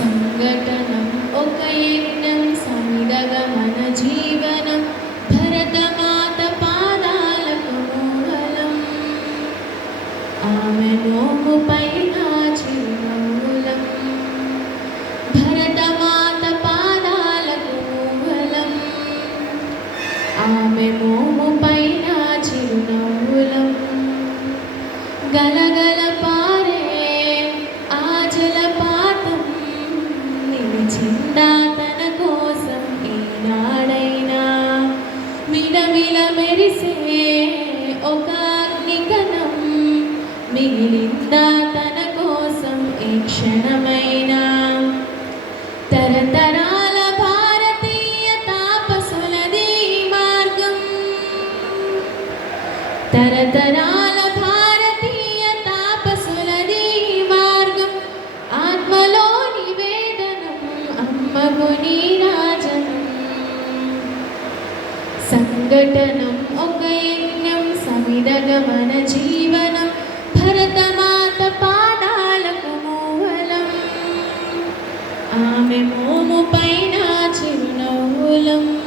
సంఘటనం ఒక యజ్ఞం సమిదగ మన జీవనం భరతమాత పాదాలకు మూలం. ఆమె నోముపై చిరునవ్వులం. భరతమాత పాదాలకు మూలం. ఆమె మోముపై చిరునవ్వులం. గలగల నిలిచిందా తన కోసం ఈనాడైనా మిలమిల మెరిసే ఒక అగ్నికణం మిగిలిందా తన కోసం ఏ క్షణమైనా? తరతరాల భారతీయ తాపసులది మార్గం. తరతరాల మగుని నీరాజనం సంఘటనం ఒక యజ్ఞం సమిరగమన జీవనం భరతమాత పాదాలకు మూలం ఆమె మోము పైన చిరునవ్వులం.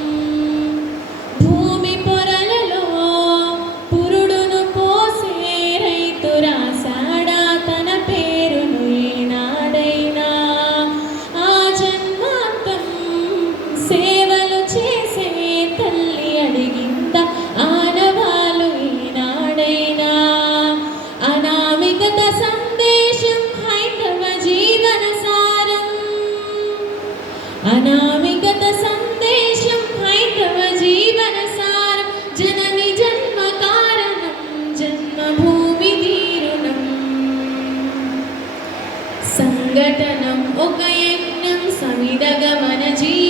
అనామికత సందేశం హైందవ జీవన సారం. జనని జన్మ కారణం జన్మభూమి తీరుణం. సంఘటనం ఒక యజ్ఞం సమిదగమన జీవనం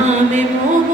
ఆమె మోము